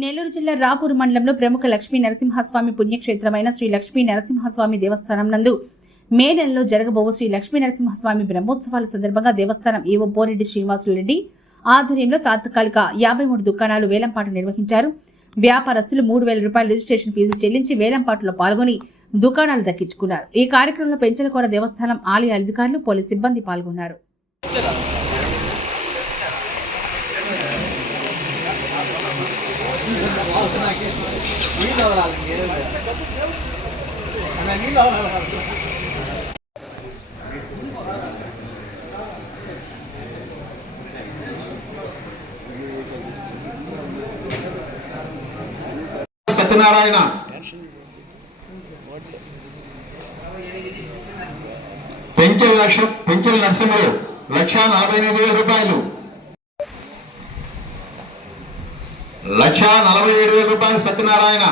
నెల్లూరు జిల్లా రాపూరు మండలంలో ప్రముఖ లక్ష్మీ నరసింహస్వామి పుణ్యక్షేత్రమైన శ్రీ లక్ష్మీ నరసింహస్వామి దేవస్థానం నందు మే నెలలో జరగబోవు శ్రీ లక్ష్మీ నరసింహస్వామి బ్రహ్మోత్సవాల సందర్భంగా దేవస్థానం ఏవో పోరెడ్డి శ్రీనివాసులు రెడ్డి ఆధ్వర్యంలో తాత్కాలిక యాభై మూడు దుకాణాలు వేలంపాట నిర్వహించారు. వ్యాపారస్తులు మూడు వేల రూపాయల రిజిస్ట్రేషన్ ఫీజు చెల్లించి వేలంపాటలో పాల్గొని దుకాణాలు దక్కించుకున్నారు. ఈ కార్యక్రమంలో పెంచలకోట దేవస్థానం ఆలయ అధికారులు పోలీస్ సిబ్బంది పాల్గొన్నారు. సత్యనారాయణ. పెంచే లక్ష పెంచెల నరసింహుడు లక్ష నలభై ఎనిమిది వేల రూపాయలు. లక్ష నలభై ఏడు వేల రూపాయలు సత్యనారాయణ.